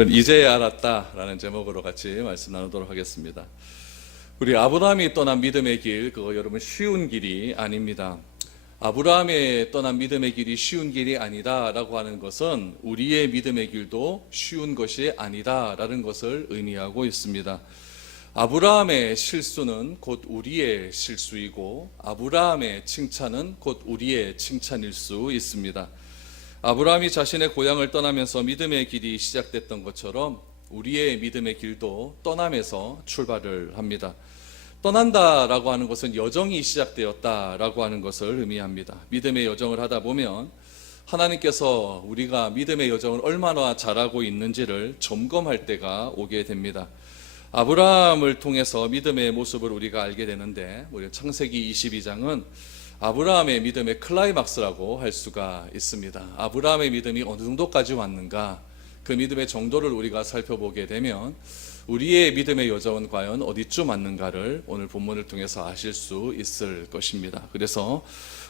이제야 알았다라는 제목으로 같이 말씀 나누도록 하겠습니다. 우리 아브라함이 떠난 믿음의 길, 그거 여러분 쉬운 길이 아닙니다. 아브라함의 떠난 믿음의 길이 쉬운 길이 아니다라고 하는 것은 우리의 믿음의 길도 쉬운 것이 아니다라는 것을 의미하고 있습니다. 아브라함의 실수는 곧 우리의 실수이고 아브라함의 칭찬은 곧 우리의 칭찬일 수 있습니다. 아브라함이 자신의 고향을 떠나면서 믿음의 길이 시작됐던 것처럼 우리의 믿음의 길도 떠남에서 출발을 합니다. 떠난다라고 하는 것은 여정이 시작되었다라고 하는 것을 의미합니다. 믿음의 여정을 하다 보면 하나님께서 우리가 믿음의 여정을 얼마나 잘하고 있는지를 점검할 때가 오게 됩니다. 아브라함을 통해서 믿음의 모습을 우리가 알게 되는데, 우리 창세기 22장은 아브라함의 믿음의 클라이막스라고 할 수가 있습니다. 아브라함의 믿음이 어느 정도까지 왔는가, 그 믿음의 정도를 우리가 살펴보게 되면 우리의 믿음의 여정은 과연 어디쯤 왔는가를 오늘 본문을 통해서 아실 수 있을 것입니다. 그래서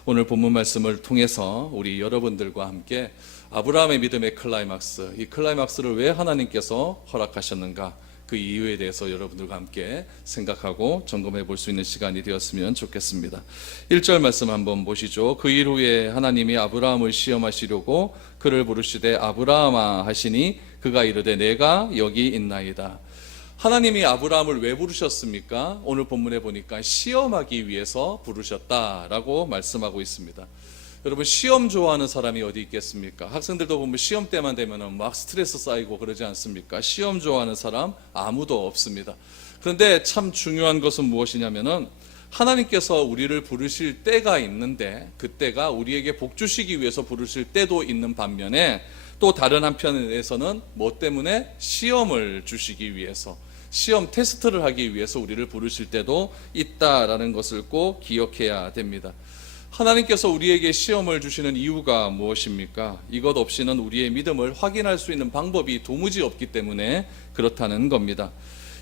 오늘 본문 말씀을 통해서 우리 여러분들과 함께 아브라함의 믿음의 클라이막스, 이 클라이막스를 왜 하나님께서 허락하셨는가, 그 이유에 대해서 여러분들과 함께 생각하고 점검해 볼 수 있는 시간이 되었으면 좋겠습니다. 1절 말씀 한번 보시죠. 그 일 후에 하나님이 아브라함을 시험하시려고 그를 부르시되 아브라함아 하시니 그가 이르되 내가 여기 있나이다. 하나님이 아브라함을 왜 부르셨습니까? 오늘 본문에 보니까 시험하기 위해서 부르셨다라고 말씀하고 있습니다. 여러분, 시험 좋아하는 사람이 어디 있겠습니까? 학생들도 보면 시험 때만 되면 막 스트레스 쌓이고 그러지 않습니까? 시험 좋아하는 사람 아무도 없습니다. 그런데 참 중요한 것은 무엇이냐면은 하나님께서 우리를 부르실 때가 있는데, 그때가 우리에게 복 주시기 위해서 부르실 때도 있는 반면에 또 다른 한편에서는 뭐 때문에? 시험을 주시기 위해서, 시험 테스트를 하기 위해서 우리를 부르실 때도 있다라는 것을 꼭 기억해야 됩니다. 하나님께서 우리에게 시험을 주시는 이유가 무엇입니까? 이것 없이는 우리의 믿음을 확인할 수 있는 방법이 도무지 없기 때문에 그렇다는 겁니다.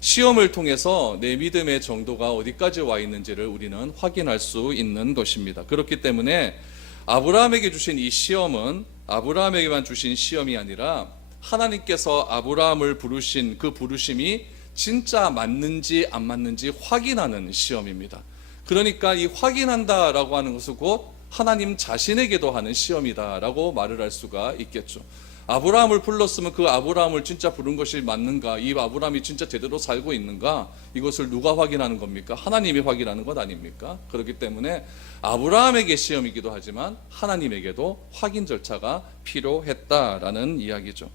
시험을 통해서 내 믿음의 정도가 어디까지 와 있는지를 우리는 확인할 수 있는 것입니다. 그렇기 때문에 아브라함에게 주신 이 시험은 아브라함에게만 주신 시험이 아니라 하나님께서 아브라함을 부르신 그 부르심이 진짜 맞는지 안 맞는지 확인하는 시험입니다. 그러니까 이 확인한다라고 하는 것은 곧 하나님 자신에게도 하는 시험이다라고 말을 할 수가 있겠죠. 아브라함을 불렀으면 그 아브라함을 진짜 부른 것이 맞는가, 이 아브라함이 진짜 제대로 살고 있는가, 이것을 누가 확인하는 겁니까? 하나님이 확인하는 것 아닙니까? 그렇기 때문에 아브라함에게 시험이기도 하지만 하나님에게도 확인 절차가 필요했다라는 이야기죠.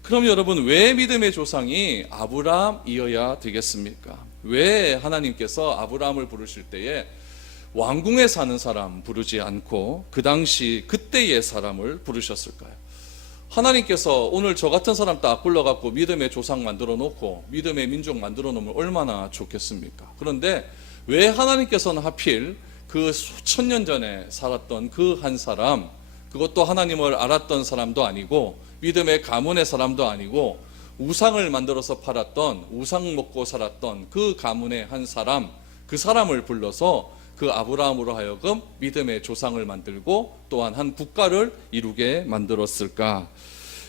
그럼 여러분, 왜 믿음의 조상이 아브라함이어야 되겠습니까? 왜 하나님께서 아브라함을 부르실 때에 왕궁에 사는 사람 부르지 않고 그 당시 그때의 사람을 부르셨을까요? 하나님께서 오늘 저 같은 사람 딱 불러갖고 믿음의 조상 만들어 놓고 믿음의 민족 만들어 놓으면 얼마나 좋겠습니까? 그런데 왜 하나님께서는 하필 그 수천 년 전에 살았던 그 한 사람, 그것도 하나님을 알았던 사람도 아니고 믿음의 가문의 사람도 아니고 우상을 만들어서 팔았던, 우상 먹고 살았던 그 가문의 한 사람, 그 사람을 불러서 그 아브라함으로 하여금 믿음의 조상을 만들고 또한 한 국가를 이루게 만들었을까?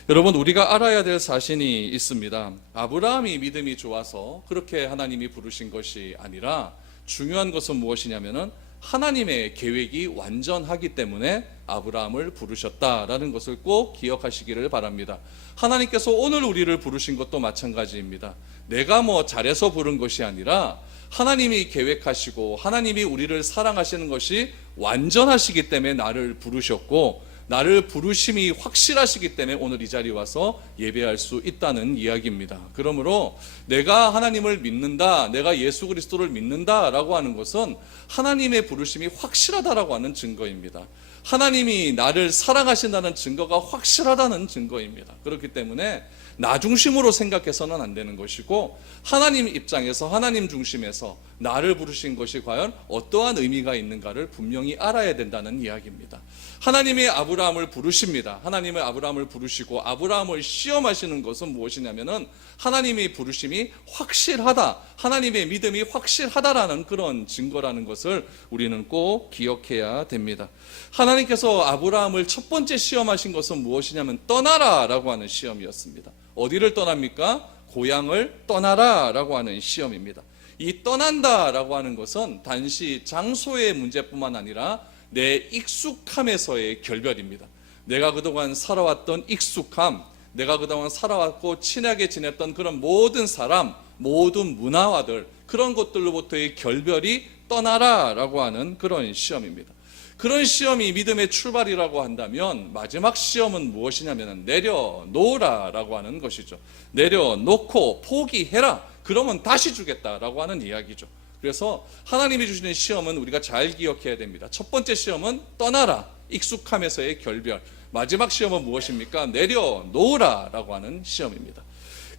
여러분, 우리가 알아야 될 사실이 있습니다. 아브라함이 믿음이 좋아서 그렇게 하나님이 부르신 것이 아니라 중요한 것은 무엇이냐면은 하나님의 계획이 완전하기 때문에 아브라함을 부르셨다라는 것을 꼭 기억하시기를 바랍니다. 하나님께서 오늘 우리를 부르신 것도 마찬가지입니다. 내가 뭐 잘해서 부른 것이 아니라 하나님이 계획하시고 하나님이 우리를 사랑하시는 것이 완전하시기 때문에 나를 부르셨고, 나를 부르심이 확실하시기 때문에 오늘 이 자리에 와서 예배할 수 있다는 이야기입니다. 그러므로 내가 하나님을 믿는다, 내가 예수 그리스도를 믿는다라고 하는 것은 하나님의 부르심이 확실하다라고 하는 증거입니다. 하나님이 나를 사랑하신다는 증거가 확실하다는 증거입니다. 그렇기 때문에 나 중심으로 생각해서는 안 되는 것이고, 하나님 입장에서 하나님 중심에서 나를 부르신 것이 과연 어떠한 의미가 있는가를 분명히 알아야 된다는 이야기입니다. 하나님이 아브라함을 부르십니다. 하나님의 아브라함을 부르시고 아브라함을 시험하시는 것은 무엇이냐면은 하나님의 부르심이 확실하다, 하나님의 믿음이 확실하다라는 그런 증거라는 것을 우리는 꼭 기억해야 됩니다. 하나님께서 아브라함을 첫 번째 시험하신 것은 무엇이냐면 떠나라라고 하는 시험이었습니다. 어디를 떠납니까? 고향을 떠나라라고 하는 시험입니다. 이 떠난다라고 하는 것은 단지 장소의 문제뿐만 아니라 내 익숙함에서의 결별입니다. 내가 그동안 살아왔던 익숙함, 내가 그동안 살아왔고 친하게 지냈던 그런 모든 사람, 모든 문화와들, 그런 것들로부터의 결별이 떠나라라고 하는 그런 시험입니다. 그런 시험이 믿음의 출발이라고 한다면 마지막 시험은 무엇이냐면 내려놓으라라고 하는 것이죠. 내려놓고 포기해라. 그러면 다시 주겠다라고 하는 이야기죠. 그래서 하나님이 주시는 시험은 우리가 잘 기억해야 됩니다. 첫 번째 시험은 떠나라, 익숙함에서의 결별. 마지막 시험은 무엇입니까? 내려놓으라라고 하는 시험입니다.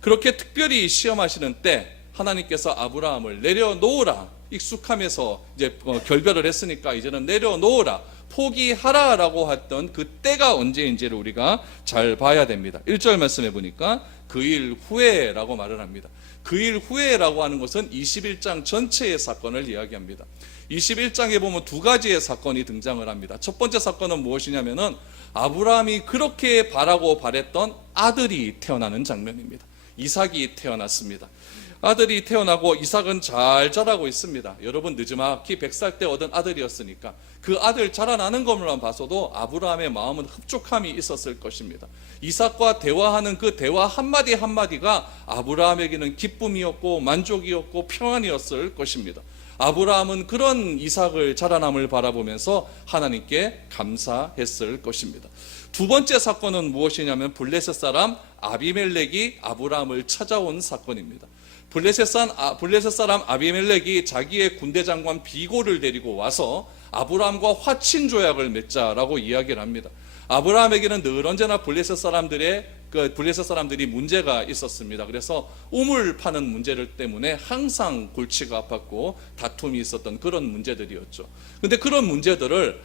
그렇게 특별히 시험하시는 때 하나님께서 아브라함을 내려놓으라, 익숙함에서 이제 결별을 했으니까 이제는 내려놓으라, 포기하라라고 했던 그 때가 언제인지를 우리가 잘 봐야 됩니다. 1절 말씀해 보니까 그 일 후에라고 말을 합니다. 그 일 후에라고 하는 것은 21장 전체의 사건을 이야기합니다. 21장에 보면 두 가지의 사건이 등장을 합니다. 첫 번째 사건은 무엇이냐면은 아브라함이 그렇게 바라고 바랬던 아들이 태어나는 장면입니다. 이삭이 태어났습니다. 아들이 태어나고 이삭은 잘 자라고 있습니다. 여러분 늦지막히 100살 때 얻은 아들이었으니까 그 아들 자라나는 것만 봐서도 아브라함의 마음은 흡족함이 있었을 것입니다. 이삭과 대화하는 그 대화 한마디 한마디가 아브라함에게는 기쁨이었고 만족이었고 평안이었을 것입니다. 아브라함은 그런 이삭을 자라남을 바라보면서 하나님께 감사했을 것입니다. 두 번째 사건은 무엇이냐면 블레셋 사람 아비멜렉이 아브라함을 찾아온 사건입니다. 블레셋 사람 아비멜렉이 자기의 군대 장관 비고를 데리고 와서 아브라함과 화친 조약을 맺자라고 이야기를 합니다. 아브라함에게는 늘 언제나 블레셋 사람들이 문제가 있었습니다. 그래서 우물 파는 문제를 때문에 항상 골치가 아팠고 다툼이 있었던 그런 문제들이었죠. 그런데 그런 문제들을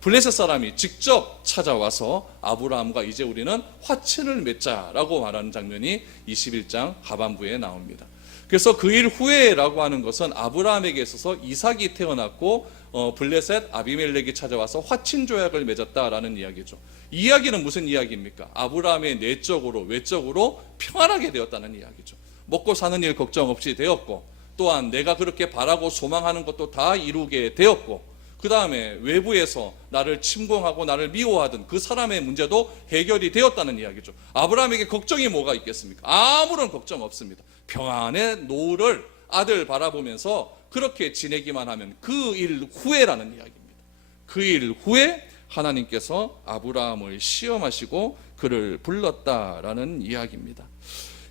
블레셋 사람이 직접 찾아와서 아브라함과 이제 우리는 화친을 맺자라고 말하는 장면이 21장 하반부에 나옵니다. 그래서 그 일 후에라고 하는 것은 아브라함에게 있어서 이삭이 태어났고 블레셋 아비멜렉이 찾아와서 화친 조약을 맺었다라는 이야기죠. 이 이야기는 무슨 이야기입니까? 아브라함의 내적으로 외적으로 평안하게 되었다는 이야기죠. 먹고 사는 일 걱정 없이 되었고, 또한 내가 그렇게 바라고 소망하는 것도 다 이루게 되었고, 그 다음에 외부에서 나를 침공하고 나를 미워하던 그 사람의 문제도 해결이 되었다는 이야기죠. 아브라함에게 걱정이 뭐가 있겠습니까? 아무런 걱정 없습니다. 평안의 노후를 아들 바라보면서 그렇게 지내기만 하면 그 일 후에라는 이야기입니다. 그 일 후에 하나님께서 아브라함을 시험하시고 그를 불렀다라는 이야기입니다.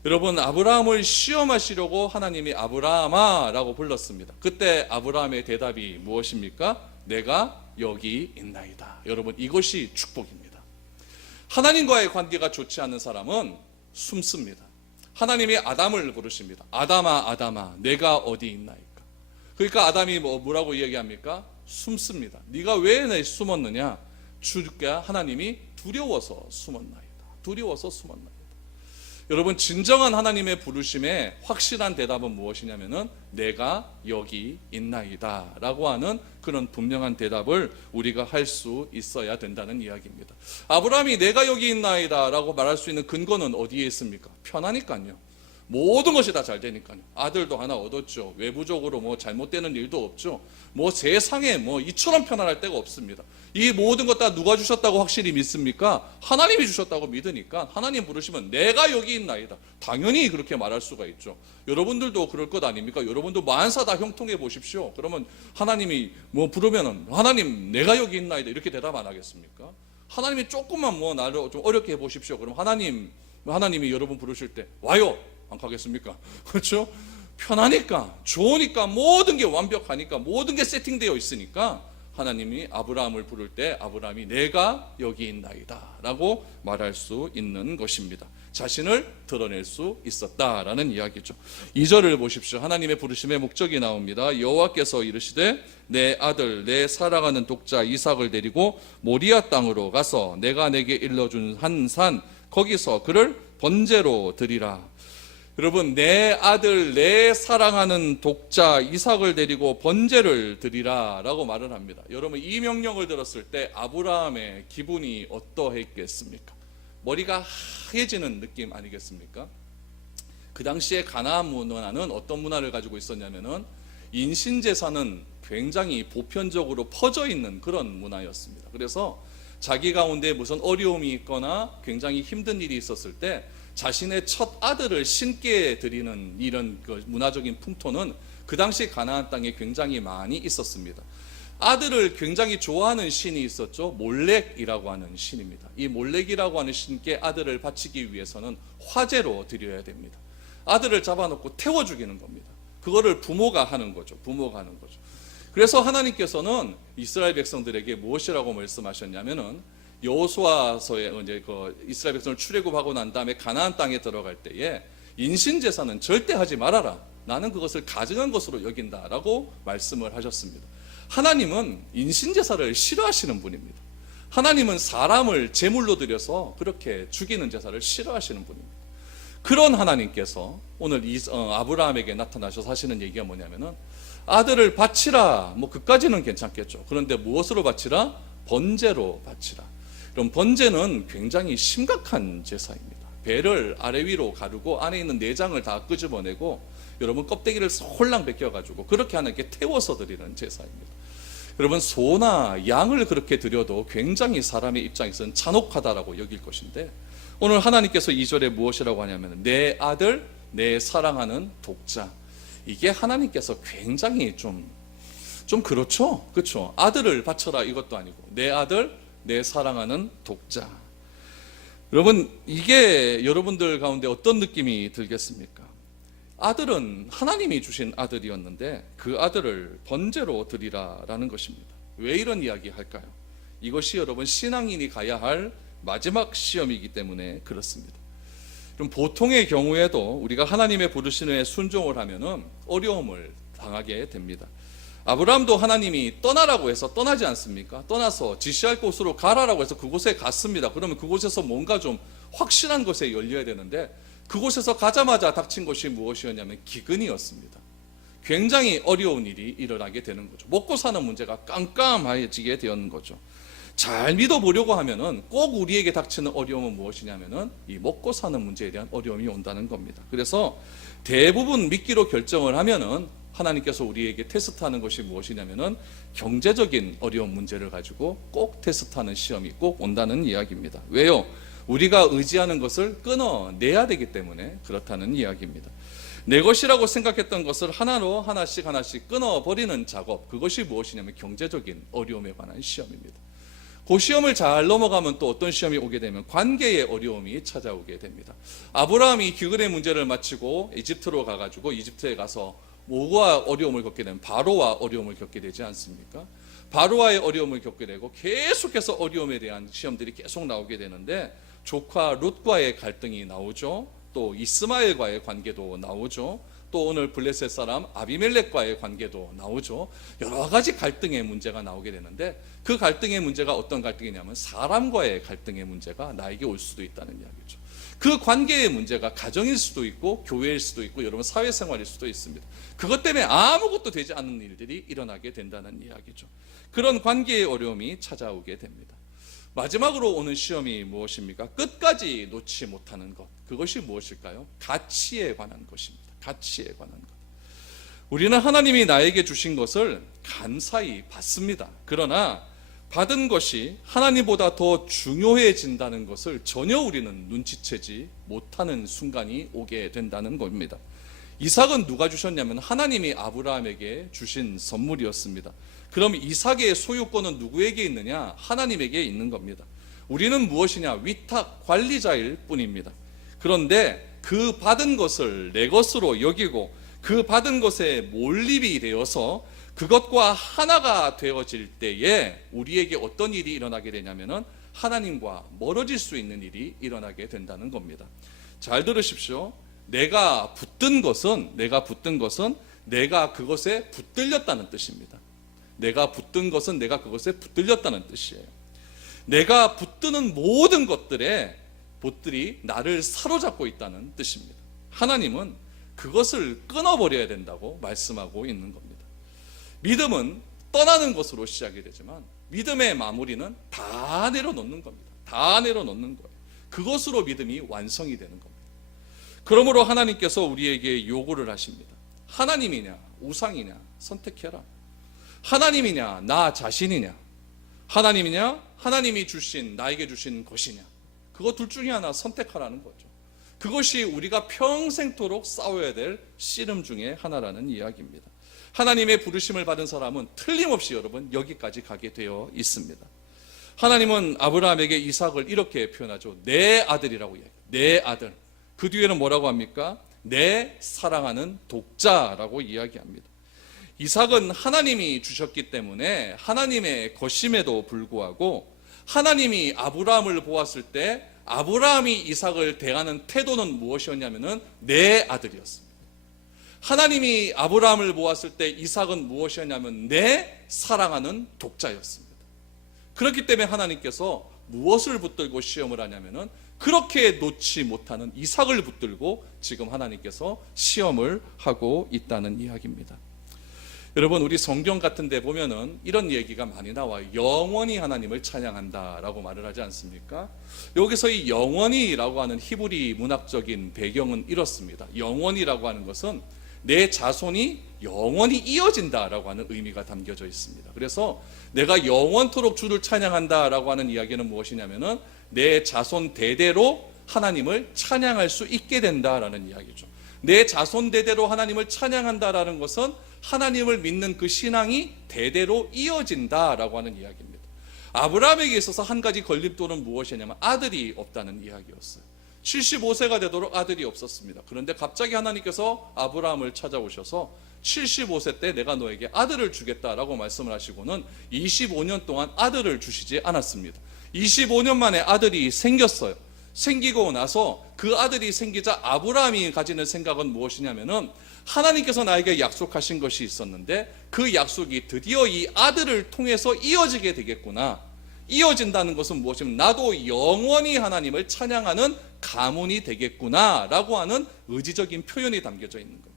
여러분, 아브라함을 시험하시려고 하나님이 아브라함아 라고 불렀습니다. 그때 아브라함의 대답이 무엇입니까? 내가 여기 있나이다. 여러분, 이것이 축복입니다. 하나님과의 관계가 좋지 않은 사람은 숨습니다. 하나님이 아담을 부르십니다. 아담아 아담아 내가 어디 있나이까. 그러니까 아담이 뭐라고 이야기합니까? 숨습니다. 네가 왜 내 숨었느냐? 주가 하나님이 두려워서 숨었나이다. 두려워서 숨었나이다. 여러분, 진정한 하나님의 부르심에 확실한 대답은 무엇이냐면은 내가 여기 있나이다 라고 하는 그런 분명한 대답을 우리가 할 수 있어야 된다는 이야기입니다. 아브라함이 내가 여기 있나이다 라고 말할 수 있는 근거는 어디에 있습니까? 편하니까요. 모든 것이 다 잘 되니까요. 아들도 하나 얻었죠. 외부적으로 뭐 잘못되는 일도 없죠. 뭐 세상에 뭐 이처럼 편안할 데가 없습니다. 이 모든 것 다 누가 주셨다고 확실히 믿습니까? 하나님이 주셨다고 믿으니까 하나님 부르시면 내가 여기 있나이다. 당연히 그렇게 말할 수가 있죠. 여러분들도 그럴 것 아닙니까? 여러분도 만사 다 형통해 보십시오. 그러면 하나님이 뭐 부르면은 하나님 내가 여기 있나이다 이렇게 대답 안 하겠습니까? 하나님이 조금만 뭐 나를 좀 어렵게 해 보십시오. 그럼 하나님이 여러분 부르실 때 와요. 안 가겠습니까? 그렇죠? 편하니까, 좋으니까, 모든 게 완벽하니까, 모든 게 세팅되어 있으니까 하나님이 아브라함을 부를 때 아브라함이 내가 여기 있나이다 라고 말할 수 있는 것입니다. 자신을 드러낼 수 있었다라는 이야기죠. 2절을 보십시오. 하나님의 부르심의 목적이 나옵니다. 여호와께서 이르시되 내 아들 내 사랑하는 독자 이삭을 데리고 모리아 땅으로 가서 내가 내게 일러준 한 산 거기서 그를 번제로 드리라. 여러분, 내 아들 내 사랑하는 독자 이삭을 데리고 번제를 드리라 라고 말을 합니다. 여러분, 이 명령을 들었을 때 아브라함의 기분이 어떠했겠습니까? 머리가 하얘지는 느낌 아니겠습니까? 그 당시에 가나안 문화는 어떤 문화를 가지고 있었냐면은 인신제사는 굉장히 보편적으로 퍼져 있는 그런 문화였습니다. 그래서 자기 가운데 무슨 어려움이 있거나 굉장히 힘든 일이 있었을 때 자신의 첫 아들을 신께 드리는 이런 그 문화적인 풍토는 그 당시 가나안 땅에 굉장히 많이 있었습니다. 아들을 굉장히 좋아하는 신이 있었죠. 몰렉이라고 하는 신입니다. 이 몰렉이라고 하는 신께 아들을 바치기 위해서는 화제로 드려야 됩니다. 아들을 잡아놓고 태워 죽이는 겁니다. 그거를 부모가 하는 거죠. 부모가 하는 거죠. 그래서 하나님께서는 이스라엘 백성들에게 무엇이라고 말씀하셨냐면은 여호수아서에 이제 그 이스라엘 백성을 출애굽하고 난 다음에 가나안 땅에 들어갈 때에 인신 제사는 절대 하지 말아라. 나는 그것을 가증한 것으로 여긴다라고 말씀을 하셨습니다. 하나님은 인신 제사를 싫어하시는 분입니다. 하나님은 사람을 제물로 드려서 그렇게 죽이는 제사를 싫어하시는 분입니다. 그런 하나님께서 오늘 아브라함에게 나타나셔서 하시는 얘기가 뭐냐면은 아들을 바치라. 뭐 그까지는 괜찮겠죠. 그런데 무엇으로 바치라? 번제로 바치라. 그럼 번제는 굉장히 심각한 제사입니다. 배를 아래 위로 가르고 안에 있는 내장을 다 끄집어내고 여러분 껍데기를 홀랑 벗겨가지고 그렇게 하나님께 태워서 드리는 제사입니다. 여러분 소나 양을 그렇게 드려도 굉장히 사람의 입장에서는 잔혹하다라고 여길 것인데 오늘 하나님께서 2절에 무엇이라고 하냐면 내 아들 내 사랑하는 독자. 이게 하나님께서 굉장히 좀 그렇죠? 그렇죠? 아들을 바쳐라 이것도 아니고 내 아들 내 사랑하는 독자. 여러분 이게 여러분들 가운데 어떤 느낌이 들겠습니까? 아들은 하나님이 주신 아들이었는데 그 아들을 번제로 드리라라는 것입니다. 왜 이런 이야기 할까요? 이것이 여러분 신앙인이 가야 할 마지막 시험이기 때문에 그렇습니다. 그럼 보통의 경우에도 우리가 하나님의 부르심에 순종을 하면은 어려움을 당하게 됩니다. 아브라함도 하나님이 떠나라고 해서 떠나지 않습니까? 떠나서 지시할 곳으로 가라라고 해서 그곳에 갔습니다. 그러면 그곳에서 뭔가 좀 확실한 것에 열려야 되는데 그곳에서 가자마자 닥친 것이 무엇이었냐면 기근이었습니다. 굉장히 어려운 일이 일어나게 되는 거죠. 먹고 사는 문제가 깜깜해지게 되는 거죠. 잘 믿어보려고 하면은 꼭 우리에게 닥치는 어려움은 무엇이냐면은 이 먹고 사는 문제에 대한 어려움이 온다는 겁니다. 그래서 대부분 믿기로 결정을 하면은 하나님께서 우리에게 테스트하는 것이 무엇이냐면은 경제적인 어려운 문제를 가지고 꼭 테스트하는 시험이 꼭 온다는 이야기입니다. 왜요? 우리가 의지하는 것을 끊어내야 되기 때문에 그렇다는 이야기입니다. 내 것이라고 생각했던 것을 하나로 하나씩 끊어버리는 작업, 그것이 무엇이냐면 경제적인 어려움에 관한 시험입니다. 그 시험을 잘 넘어가면 또 어떤 시험이 오게 되면 관계의 어려움이 찾아오게 됩니다. 아브라함이 기근의 문제를 마치고 이집트로 가가지고 이집트에 가서 뭐가 어려움을 겪게 되면 바로와 어려움을 겪게 되지 않습니까? 바로와의 어려움을 겪게 되고 계속해서 어려움에 대한 시험들이 계속 나오게 되는데 조카 룻과의 갈등이 나오죠. 또 이스마엘과의 관계도 나오죠. 또 오늘 블레셋 사람 아비멜렉과의 관계도 나오죠. 여러 가지 갈등의 문제가 나오게 되는데 그 갈등의 문제가 어떤 갈등이냐면 사람과의 갈등의 문제가 나에게 올 수도 있다는 이야기죠. 그 관계의 문제가 가정일 수도 있고 교회일 수도 있고 여러분 사회생활일 수도 있습니다. 그것 때문에 아무것도 되지 않는 일들이 일어나게 된다는 이야기죠. 그런 관계의 어려움이 찾아오게 됩니다. 마지막으로 오는 시험이 무엇입니까? 끝까지 놓지 못하는 것. 그것이 무엇일까요? 가치에 관한 것입니다. 가치에 관한 것. 우리는 하나님이 나에게 주신 것을 감사히 받습니다. 그러나 받은 것이 하나님보다 더 중요해진다는 것을 전혀 우리는 눈치채지 못하는 순간이 오게 된다는 겁니다. 이삭은 누가 주셨냐면 하나님이 아브라함에게 주신 선물이었습니다. 그럼 이삭의 소유권은 누구에게 있느냐? 하나님에게 있는 겁니다. 우리는 무엇이냐? 위탁 관리자일 뿐입니다. 그런데 그 받은 것을 내 것으로 여기고 그 받은 것에 몰입이 되어서 그것과 하나가 되어질 때에 우리에게 어떤 일이 일어나게 되냐면은 하나님과 멀어질 수 있는 일이 일어나게 된다는 겁니다. 잘 들으십시오. 내가 붙든 것은 내가 그것에 붙들렸다는 뜻입니다. 내가 붙든 것은 내가 그것에 붙들렸다는 뜻이에요. 내가 붙드는 모든 것들이 나를 사로잡고 있다는 뜻입니다. 하나님은 그것을 끊어버려야 된다고 말씀하고 있는 겁니다. 믿음은 떠나는 것으로 시작이 되지만 믿음의 마무리는 다 내려놓는 겁니다. 다 내려놓는 거예요. 그것으로 믿음이 완성이 되는 겁니다. 그러므로 하나님께서 우리에게 요구를 하십니다. 하나님이냐 우상이냐 선택해라. 하나님이냐 나 자신이냐, 하나님이냐 하나님이 주신 나에게 주신 것이냐, 그거 둘 중에 하나 선택하라는 거죠. 그것이 우리가 평생토록 싸워야 될 씨름 중에 하나라는 이야기입니다. 하나님의 부르심을 받은 사람은 틀림없이 여러분 여기까지 가게 되어 있습니다. 하나님은 아브라함에게 이삭을 이렇게 표현하죠. 내 아들이라고 이야기해요. 내 아들. 그 뒤에는 뭐라고 합니까? 내 사랑하는 독자라고 이야기합니다. 이삭은 하나님이 주셨기 때문에 하나님의 것임에도 불구하고 하나님이 아브라함을 보았을 때 아브라함이 이삭을 대하는 태도는 무엇이었냐면은 내 아들이었습니다. 하나님이 아브라함을 보았을 때 이삭은 무엇이었냐면 내 사랑하는 독자였습니다. 그렇기 때문에 하나님께서 무엇을 붙들고 시험을 하냐면은 그렇게 놓지 못하는 이삭을 붙들고 지금 하나님께서 시험을 하고 있다는 이야기입니다. 여러분, 우리 성경 같은 데 보면은 이런 얘기가 많이 나와요. 영원히 하나님을 찬양한다라고 말을 하지 않습니까? 여기서 이 영원히라고 하는 히브리 문학적인 배경은 이렇습니다. 영원히라고 하는 것은 내 자손이 영원히 이어진다라고 하는 의미가 담겨져 있습니다. 그래서 내가 영원토록 주를 찬양한다라고 하는 이야기는 무엇이냐면은 내 자손 대대로 하나님을 찬양할 수 있게 된다라는 이야기죠. 내 자손 대대로 하나님을 찬양한다라는 것은 하나님을 믿는 그 신앙이 대대로 이어진다라고 하는 이야기입니다. 아브라함에게 있어서 한 가지 걸림돌은 무엇이냐면 아들이 없다는 이야기였어요. 75세가 되도록 아들이 없었습니다. 그런데 갑자기 하나님께서 아브라함을 찾아오셔서 75세 때 내가 너에게 아들을 주겠다라고 말씀을 하시고는 25년 동안 아들을 주시지 않았습니다. 25년 만에 아들이 생겼어요. 생기고 나서 그 아들이 생기자 아브라함이 가지는 생각은 무엇이냐면은 하나님께서 나에게 약속하신 것이 있었는데 그 약속이 드디어 이 아들을 통해서 이어지게 되겠구나. 이어진다는 것은 무엇이냐면 나도 영원히 하나님을 찬양하는 가문이 되겠구나 라고 하는 의지적인 표현이 담겨져 있는 겁니다.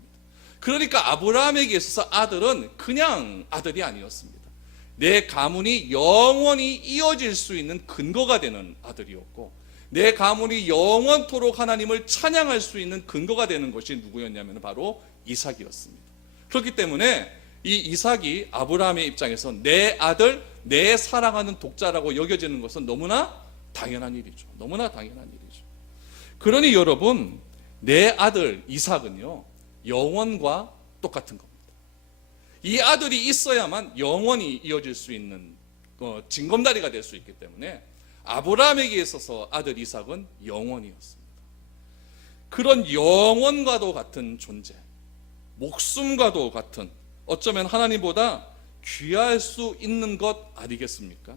그러니까 아브라함에게 있어서 아들은 그냥 아들이 아니었습니다. 내 가문이 영원히 이어질 수 있는 근거가 되는 아들이었고, 내 가문이 영원토록 하나님을 찬양할 수 있는 근거가 되는 것이 누구였냐면 바로 이삭이었습니다. 그렇기 때문에 이 이삭이 아브라함의 입장에서 내 아들, 내 사랑하는 독자라고 여겨지는 것은 너무나 당연한 일이죠. 너무나 당연한 일이죠. 그러니 여러분, 내 아들 이삭은요, 영원과 똑같은 겁니다. 이 아들이 있어야만 영원히 이어질 수 있는 징검다리가 될 수 있기 때문에 아브라함에게 있어서 아들 이삭은 영원이었습니다. 그런 영원과도 같은 존재, 목숨과도 같은, 어쩌면 하나님보다 귀할 수 있는 것 아니겠습니까?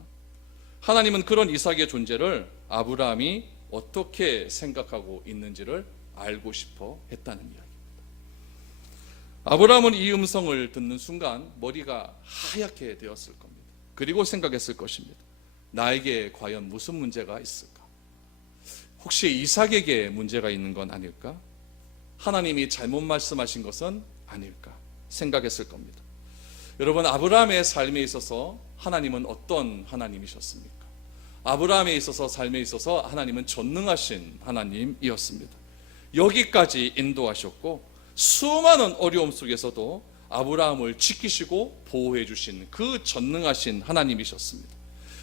하나님은 그런 이삭의 존재를 아브라함이 어떻게 생각하고 있는지를 알고 싶어 했다는 이야기입니다. 아브라함은 이 음성을 듣는 순간 머리가 하얗게 되었을 겁니다. 그리고 생각했을 것입니다. 나에게 과연 무슨 문제가 있을까? 혹시 이삭에게 문제가 있는 건 아닐까? 하나님이 잘못 말씀하신 것은 아닐까 생각했을 겁니다. 여러분, 아브라함의 삶에 있어서 하나님은 어떤 하나님이셨습니까? 아브라함에 있어서 삶에 있어서 하나님은 전능하신 하나님이었습니다. 여기까지 인도하셨고 수많은 어려움 속에서도 아브라함을 지키시고 보호해 주신 그 전능하신 하나님이셨습니다.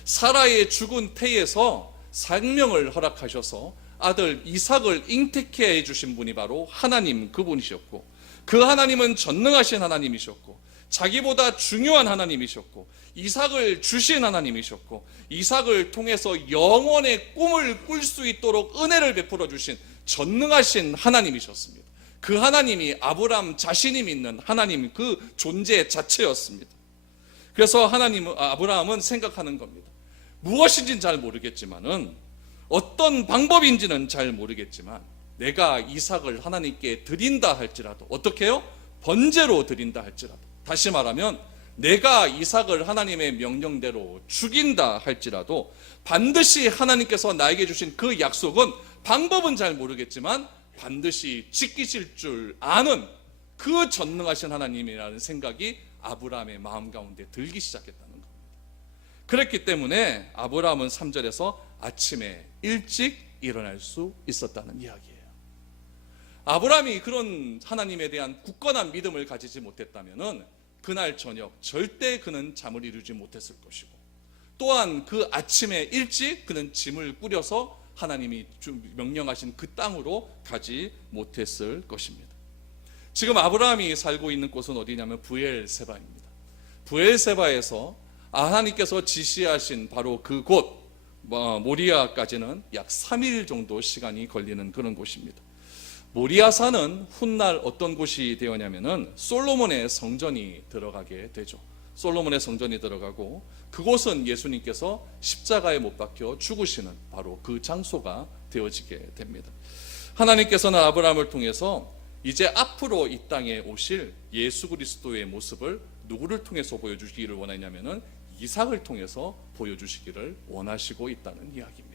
사라의 죽은 태에서 생명을 허락하셔서 아들 이삭을 잉태케 해주신 분이 바로 하나님 그분이셨고, 그 하나님은 전능하신 하나님이셨고 자기보다 중요한 하나님이셨고 이삭을 주신 하나님이셨고 이삭을 통해서 영원의 꿈을 꿀 수 있도록 은혜를 베풀어 주신 전능하신 하나님이셨습니다. 그 하나님이 아브라함 자신이 믿는 하나님 그 존재 자체였습니다. 그래서 아브라함은 생각하는 겁니다. 무엇인지는 잘 모르겠지만은, 어떤 방법인지는 잘 모르겠지만 내가 이삭을 하나님께 드린다 할지라도, 어떻게 해요? 번제로 드린다 할지라도, 다시 말하면 내가 이삭을 하나님의 명령대로 죽인다 할지라도 반드시 하나님께서 나에게 주신 그 약속은 방법은 잘 모르겠지만 반드시 지키실 줄 아는 그 전능하신 하나님이라는 생각이 아브라함의 마음 가운데 들기 시작했다는 겁니다. 그랬기 때문에 아브라함은 3절에서 아침에 일찍 일어날 수 있었다는 이야기예요. 아브라함이 그런 하나님에 대한 굳건한 믿음을 가지지 못했다면 그날 저녁 절대 그는 잠을 이루지 못했을 것이고, 또한 그 아침에 일찍 그는 짐을 꾸려서 하나님이 명령하신 그 땅으로 가지 못했을 것입니다. 지금 아브라함이 살고 있는 곳은 어디냐면 브엘세바입니다. 브엘세바에서 하나님께서 지시하신 바로 그곳 모리아까지는 약 3일 정도 시간이 걸리는 그런 곳입니다. 모리아산은 훗날 어떤 곳이 되었냐면은 솔로몬의 성전이 들어가게 되죠. 솔로몬의 성전이 들어가고, 그곳은 예수님께서 십자가에 못 박혀 죽으시는 바로 그 장소가 되어지게 됩니다. 하나님께서는 아브라함을 통해서 이제 앞으로 이 땅에 오실 예수 그리스도의 모습을 누구를 통해서 보여주시기를 원하냐면은 이삭을 통해서 보여주시기를 원하시고 있다는 이야기입니다.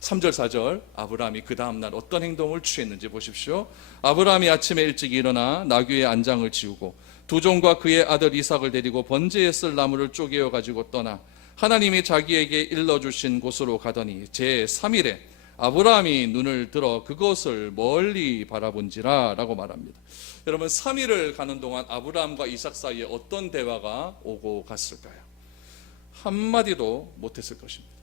3절 4절 아브라함이 그 다음날 어떤 행동을 취했는지 보십시오. 아브라함이 아침에 일찍 일어나 나귀의 안장을 지우고 두 종과 그의 아들 이삭을 데리고 번제에 쓸 나무를 쪼개어 가지고 떠나 하나님이 자기에게 일러주신 곳으로 가더니 제3일에 아브라함이 눈을 들어 그것을 멀리 바라본지라 라고 말합니다. 여러분, 3일을 가는 동안 아브라함과 이삭 사이에 어떤 대화가 오고 갔을까요? 한마디도 못했을 것입니다.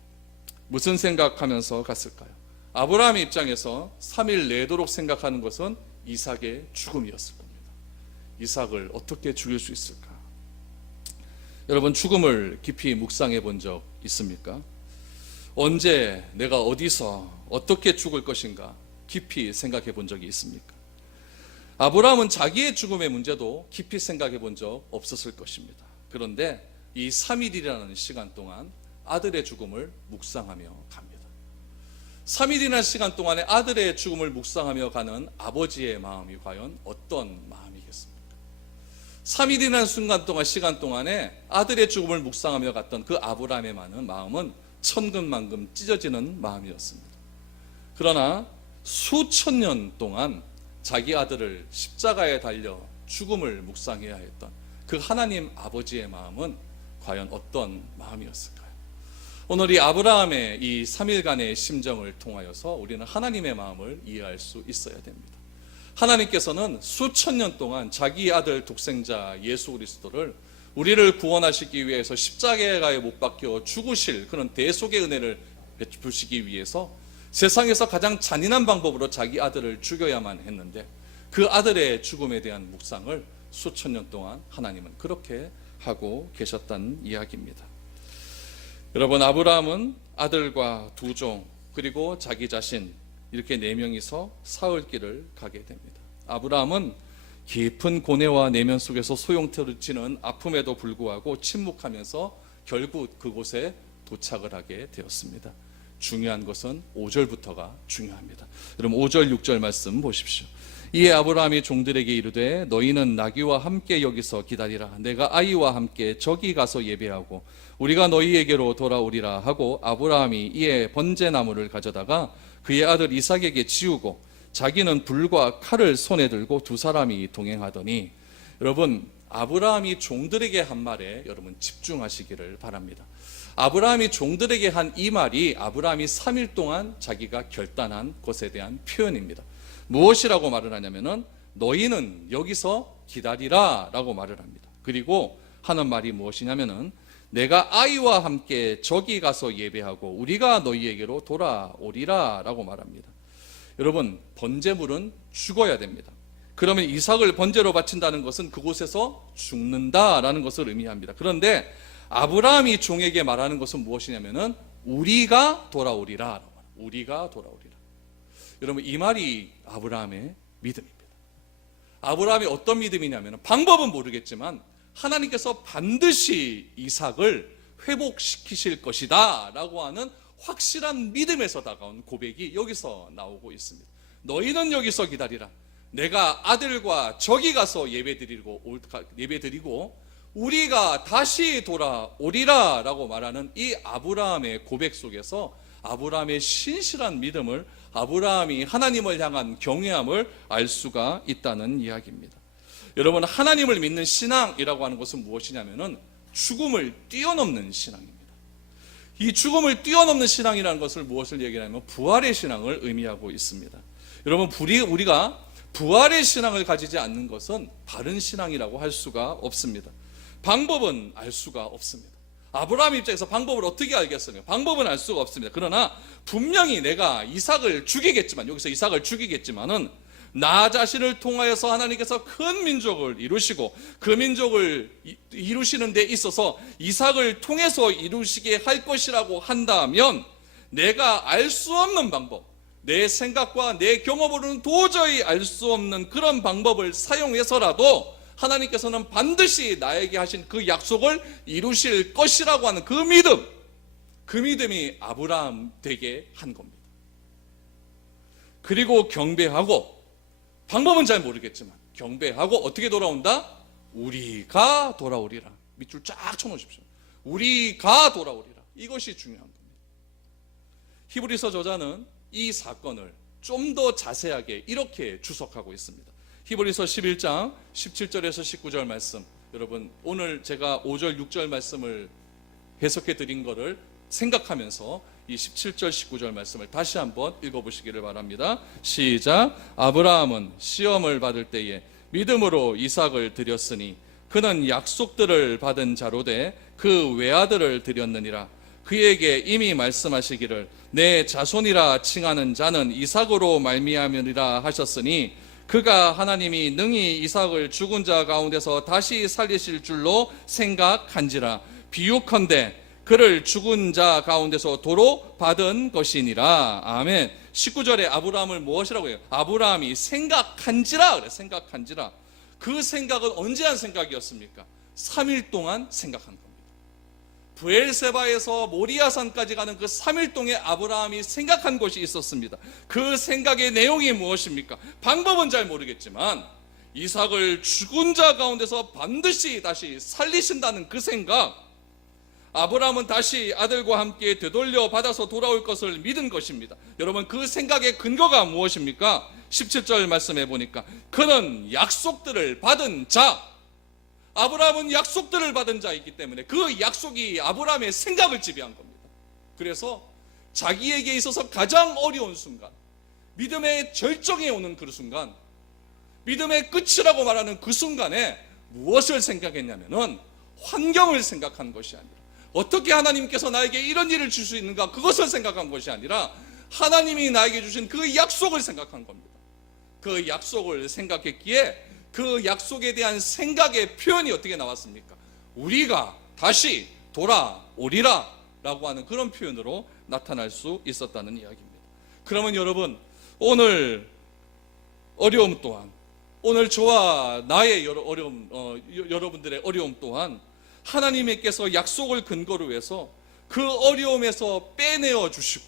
무슨 생각하면서 갔을까요? 아브라함의 입장에서 3일 내도록 생각하는 것은 이삭의 죽음이었을 겁니다. 이삭을 어떻게 죽일 수 있을까? 여러분, 죽음을 깊이 묵상해 본 적 있습니까? 언제 내가 어디서 어떻게 죽을 것인가 깊이 생각해 본 적이 있습니까? 아브라함은 자기의 죽음의 문제도 깊이 생각해 본 적 없었을 것입니다. 그런데 이 3일이라는 시간 동안 아들의 죽음을 묵상하며 갑니다. 3일이라는 시간 동안에 아들의 죽음을 묵상하며 가는 아버지의 마음이 과연 어떤 마음이겠습니까? 3일이라는 시간 동안에 아들의 죽음을 묵상하며 갔던 그 아브라함의 마음은 천근만근 찢어지는 마음이었습니다. 그러나 수천 년 동안 자기 아들을 십자가에 달려 죽음을 묵상해야 했던 그 하나님 아버지의 마음은 과연 어떤 마음이었을까요? 오늘 이 아브라함의 이 3일간의 심정을 통하여서 우리는 하나님의 마음을 이해할 수 있어야 됩니다. 하나님께서는 수천 년 동안 자기 아들 독생자 예수 그리스도를 우리를 구원하시기 위해서 십자가에 못 박혀 죽으실 그런 대속의 은혜를 베푸시기 위해서 세상에서 가장 잔인한 방법으로 자기 아들을 죽여야만 했는데, 그 아들의 죽음에 대한 묵상을 수천 년 동안 하나님은 그렇게 하고 계셨다는 이야기입니다. 여러분, 아브라함은 아들과 두 종 그리고 자기 자신 이렇게 4명이서 사흘길을 가게 됩니다. 아브라함은 깊은 고뇌와 내면 속에서 소용돌이치는 아픔에도 불구하고 침묵하면서 결국 그곳에 도착을 하게 되었습니다. 중요한 것은 5절부터가 중요합니다. 여러분, 5절 6절 말씀 보십시오. 이에 아브라함이 종들에게 이르되 너희는 나귀와 함께 여기서 기다리라. 내가 아이와 함께 저기 가서 예배하고 우리가 너희에게로 돌아오리라 하고, 아브라함이 이에 번제나무를 가져다가 그의 아들 이삭에게 지우고 자기는 불과 칼을 손에 들고 두 사람이 동행하더니, 여러분, 아브라함이 종들에게 한 말에 여러분 집중하시기를 바랍니다. 아브라함이 종들에게 한 이 말이 아브라함이 3일 동안 자기가 결단한 것에 대한 표현입니다. 무엇이라고 말을 하냐면은 너희는 여기서 기다리라 라고 말을 합니다. 그리고 하는 말이 무엇이냐면은 내가 아이와 함께 저기 가서 예배하고 우리가 너희에게로 돌아오리라 라고 말합니다. 여러분, 번제물은 죽어야 됩니다. 그러면 이삭을 번제로 바친다는 것은 그곳에서 죽는다라는 것을 의미합니다. 그런데 아브라함이 종에게 말하는 것은 무엇이냐면은 우리가 돌아오리라. 우리가 돌아오리라. 여러분, 이 말이 아브라함의 믿음입니다. 아브라함이 어떤 믿음이냐면, 방법은 모르겠지만 하나님께서 반드시 이삭을 회복시키실 것이다 라고 하는 확실한 믿음에서 다가온 고백이 여기서 나오고 있습니다. 너희는 여기서 기다리라. 내가 아들과 저기 가서 예배드리고 우리가 다시 돌아오리라 라고 말하는 이 아브라함의 고백 속에서 아브라함의 신실한 믿음을, 아브라함이 하나님을 향한 경외함을 알 수가 있다는 이야기입니다. 여러분, 하나님을 믿는 신앙이라고 하는 것은 무엇이냐면은 죽음을 뛰어넘는 신앙입니다. 이 죽음을 뛰어넘는 신앙이라는 것을 무엇을 얘기하냐면 부활의 신앙을 의미하고 있습니다. 여러분, 우리가 부활의 신앙을 가지지 않는 것은 바른 신앙이라고 할 수가 없습니다. 방법은 알 수가 없습니다. 아브라함 입장에서 방법을 어떻게 알겠습니까? 방법은 알 수가 없습니다. 그러나 분명히 내가 이삭을 죽이겠지만, 여기서 이삭을 죽이겠지만은 나 자신을 통하여서 하나님께서 큰 민족을 이루시고 그 민족을 이루시는 데 있어서 이삭을 통해서 이루시게 할 것이라고 한다면 내가 알 수 없는 방법, 내 생각과 내 경험으로는 도저히 알 수 없는 그런 방법을 사용해서라도 하나님께서는 반드시 나에게 하신 그 약속을 이루실 것이라고 하는 그 믿음이 아브라함 되게 한 겁니다. 그리고 경배하고, 방법은 잘 모르겠지만 경배하고 어떻게 돌아온다? 우리가 돌아오리라. 밑줄 쫙 쳐놓으십시오. 우리가 돌아오리라. 이것이 중요한 겁니다. 히브리서 저자는 이 사건을 좀 더 자세하게 이렇게 주석하고 있습니다. 히브리서 11장 17절에서 19절 말씀, 여러분 오늘 제가 5절 6절 말씀을 해석해 드린 거를 생각하면서 이 17절 19절 말씀을 다시 한번 읽어보시기를 바랍니다. 시작. 아브라함은 시험을 받을 때에 믿음으로 이삭을 드렸으니 그는 약속들을 받은 자로되 그 외아들을 드렸느니라. 그에게 이미 말씀하시기를 내 자손이라 칭하는 자는 이삭으로 말미암으리라 하셨으니 그가 하나님이 능히 이삭을 죽은 자 가운데서 다시 살리실 줄로 생각한지라. 비유컨대 그를 죽은 자 가운데서 도로 받은 것이니라. 아멘. 19절에 아브라함을 무엇이라고 해요? 아브라함이 생각한지라 그래. 생각한지라. 그 생각은 언제 한 생각이었습니까? 3일 동안 생각한 겁니다. 브엘세바에서 모리아산까지 가는 그 3일 동안 아브라함이 생각한 것이 있었습니다. 그 생각의 내용이 무엇입니까? 방법은 잘 모르겠지만 이삭을 죽은 자 가운데서 반드시 다시 살리신다는 그 생각, 아브라함은 다시 아들과 함께 되돌려 받아서 돌아올 것을 믿은 것입니다. 여러분, 그 생각의 근거가 무엇입니까? 17절 말씀해 보니까 그는 약속들을 받은 자, 아브라함은 약속들을 받은 자이기 때문에 그 약속이 아브라함의 생각을 지배한 겁니다. 그래서 자기에게 있어서 가장 어려운 순간, 믿음의 절정에 오는 그 순간, 믿음의 끝이라고 말하는 그 순간에 무엇을 생각했냐면은 환경을 생각한 것이 아니라, 어떻게 하나님께서 나에게 이런 일을 줄 수 있는가, 그것을 생각한 것이 아니라 하나님이 나에게 주신 그 약속을 생각한 겁니다. 그 약속을 생각했기에 그 약속에 대한 생각의 표현이 어떻게 나왔습니까? 우리가 다시 돌아오리라 라고 하는 그런 표현으로 나타날 수 있었다는 이야기입니다. 그러면 여러분, 오늘 어려움 또한, 오늘 저와 나의 여러분들의 어려움 또한 하나님께서 약속을 근거로 해서 그 어려움에서 빼내어 주시고,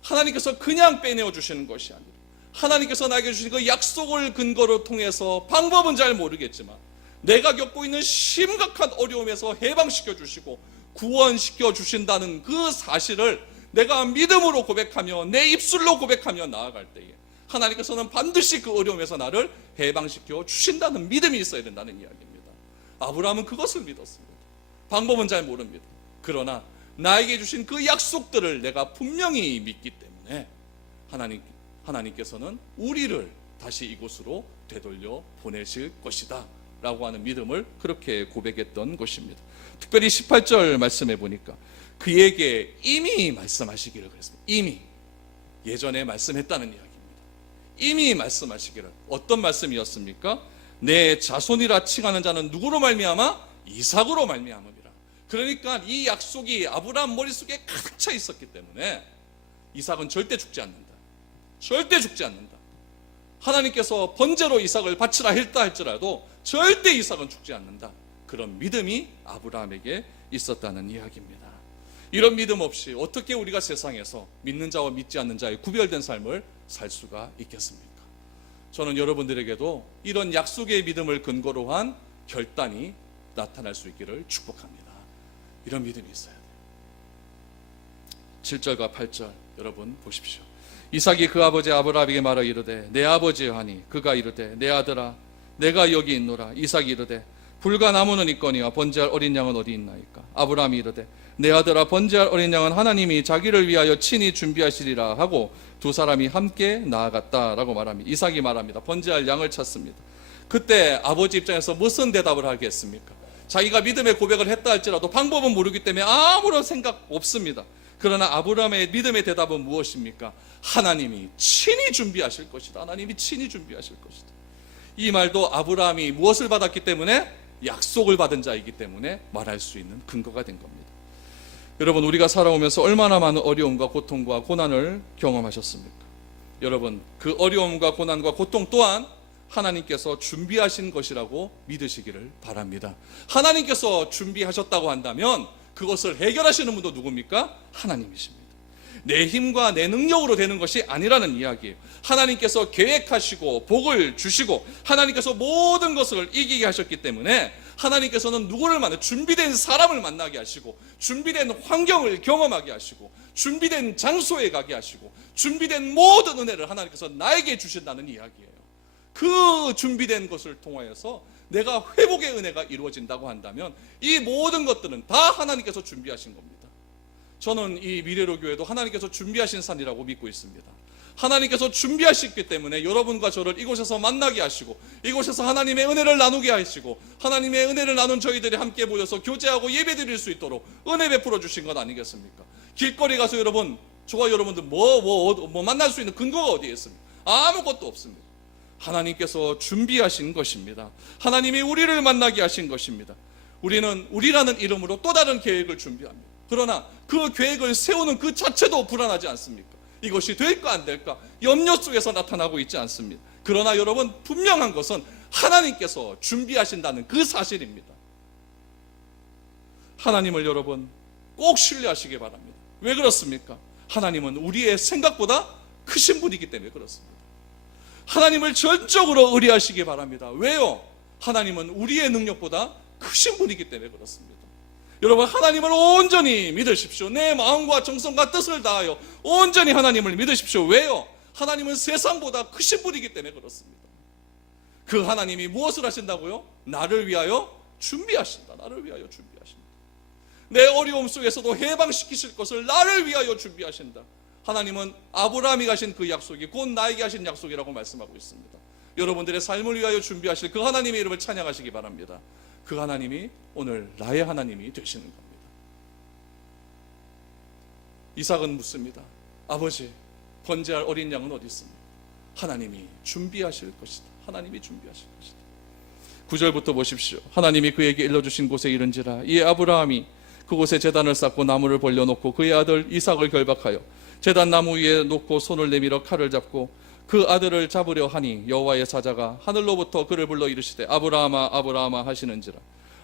하나님께서 그냥 빼내어 주시는 것이 아니라 하나님께서 나에게 주신 그 약속을 근거로 통해서, 방법은 잘 모르겠지만 내가 겪고 있는 심각한 어려움에서 해방시켜 주시고 구원시켜 주신다는 그 사실을 내가 믿음으로 고백하며 내 입술로 고백하며 나아갈 때에 하나님께서는 반드시 그 어려움에서 나를 해방시켜 주신다는 믿음이 있어야 된다는 이야기입니다. 아브라함은 그것을 믿었습니다. 방법은 잘 모릅니다. 그러나 나에게 주신 그 약속들을 내가 분명히 믿기 때문에 하나님께서는 우리를 다시 이곳으로 되돌려 보내실 것이다 라고 하는 믿음을 그렇게 고백했던 것입니다. 특별히 18절 말씀해 보니까 그에게 이미 말씀하시기를 그랬습니다. 이미 예전에 말씀했다는 이야기입니다. 이미 말씀하시기를. 어떤 말씀이었습니까? 내 자손이라 칭하는 자는 누구로 말미암아? 이삭으로 말미암음이라. 그러니까 이 약속이 아브라함 머릿속에 가득 차 있었기 때문에 이삭은 절대 죽지 않는다. 절대 죽지 않는다. 하나님께서 번제로 이삭을 바치라 했다 할지라도 절대 이삭은 죽지 않는다. 그런 믿음이 아브라함에게 있었다는 이야기입니다. 이런 믿음 없이 어떻게 우리가 세상에서 믿는 자와 믿지 않는 자의 구별된 삶을 살 수가 있겠습니까? 저는 여러분들에게도 이런 약속의 믿음을 근거로 한 결단이 나타날 수 있기를 축복합니다. 이런 믿음이 있어야 돼요. 7절과 8절 여러분 보십시오. 이삭이 그 아버지 아브라함에게 말하 이르되 내 아버지여 하니 그가 이르되 내 아들아 내가 여기 있노라. 이삭이 이르되 불과 나무는 있거니와 번제할 어린 양은 어디 있나이까? 아브라함이 이르되 내 아들아 번제할 어린 양은 하나님이 자기를 위하여 친히 준비하시리라 하고 두 사람이 함께 나아갔다라고 말합니다. 이삭이 말합니다. 번제할 양을 찾습니다. 그때 아버지 입장에서 무슨 대답을 하겠습니까? 자기가 믿음의 고백을 했다 할지라도 방법은 모르기 때문에 아무런 생각 없습니다. 그러나 아브라함의 믿음의 대답은 무엇입니까? 하나님이 친히 준비하실 것이다. 하나님이 친히 준비하실 것이다. 이 말도 아브라함이 무엇을 받았기 때문에? 약속을 받은 자이기 때문에 말할 수 있는 근거가 된 겁니다. 여러분, 우리가 살아오면서 얼마나 많은 어려움과 고통과 고난을 경험하셨습니까? 여러분, 그 어려움과 고난과 고통 또한 하나님께서 준비하신 것이라고 믿으시기를 바랍니다. 하나님께서 준비하셨다고 한다면 그것을 해결하시는 분도 누굽니까? 하나님이십니다. 내 힘과 내 능력으로 되는 것이 아니라는 이야기예요. 하나님께서 계획하시고 복을 주시고 하나님께서 모든 것을 이기게 하셨기 때문에 하나님께서는 누구를 만나 준비된 사람을 만나게 하시고 준비된 환경을 경험하게 하시고 준비된 장소에 가게 하시고 준비된 모든 은혜를 하나님께서 나에게 주신다는 이야기예요. 그 준비된 것을 통하여서 내가 회복의 은혜가 이루어진다고 한다면 이 모든 것들은 다 하나님께서 준비하신 겁니다. 저는 이 미래로 교회도 하나님께서 준비하신 산이라고 믿고 있습니다. 하나님께서 준비하셨기 때문에 여러분과 저를 이곳에서 만나게 하시고 이곳에서 하나님의 은혜를 나누게 하시고 하나님의 은혜를 나눈 저희들이 함께 모여서 교제하고 예배드릴 수 있도록 은혜 베풀어 주신 것 아니겠습니까? 길거리 가서 여러분, 저와 여러분들 뭐 만날 수 있는 근거가 어디에 있습니까? 아무것도 없습니다. 하나님께서 준비하신 것입니다. 하나님이 우리를 만나게 하신 것입니다. 우리는 우리라는 이름으로 또 다른 계획을 준비합니다. 그러나 그 계획을 세우는 그 자체도 불안하지 않습니까? 이것이 될까 안 될까 염려 속에서 나타나고 있지 않습니다. 그러나 여러분, 분명한 것은 하나님께서 준비하신다는 그 사실입니다. 하나님을 여러분 꼭 신뢰하시기 바랍니다. 왜 그렇습니까? 하나님은 우리의 생각보다 크신 분이기 때문에 그렇습니다. 하나님을 전적으로 의뢰하시기 바랍니다. 왜요? 하나님은 우리의 능력보다 크신 분이기 때문에 그렇습니다. 여러분, 하나님을 온전히 믿으십시오. 내 마음과 정성과 뜻을 다하여 온전히 하나님을 믿으십시오. 왜요? 하나님은 세상보다 크신 분이기 때문에 그렇습니다. 그 하나님이 무엇을 하신다고요? 나를 위하여 준비하신다. 나를 위하여 준비하신다. 내 어려움 속에서도 해방시키실 것을 나를 위하여 준비하신다. 하나님은 아브라함이 가신 그 약속이 곧 나에게 하신 약속이라고 말씀하고 있습니다. 여러분들의 삶을 위하여 준비하실 그 하나님의 이름을 찬양하시기 바랍니다. 그 하나님이 오늘 나의 하나님이 되시는 겁니다. 이삭은 묻습니다. 아버지, 번제할 어린 양은 어디 있습니까? 하나님이 준비하실 것이다. 하나님이 준비하실 것이다. 9절부터 보십시오. 하나님이 그에게 일러주신 곳에 이른지라 이에 아브라함이 그곳에 제단을 쌓고 나무를 벌려놓고 그의 아들 이삭을 결박하여 제단 나무 위에 놓고 손을 내밀어 칼을 잡고 그 아들을 잡으려 하니 여호와의 사자가 하늘로부터 그를 불러 이르시되 아브라함아 아브라함아 하시는지라.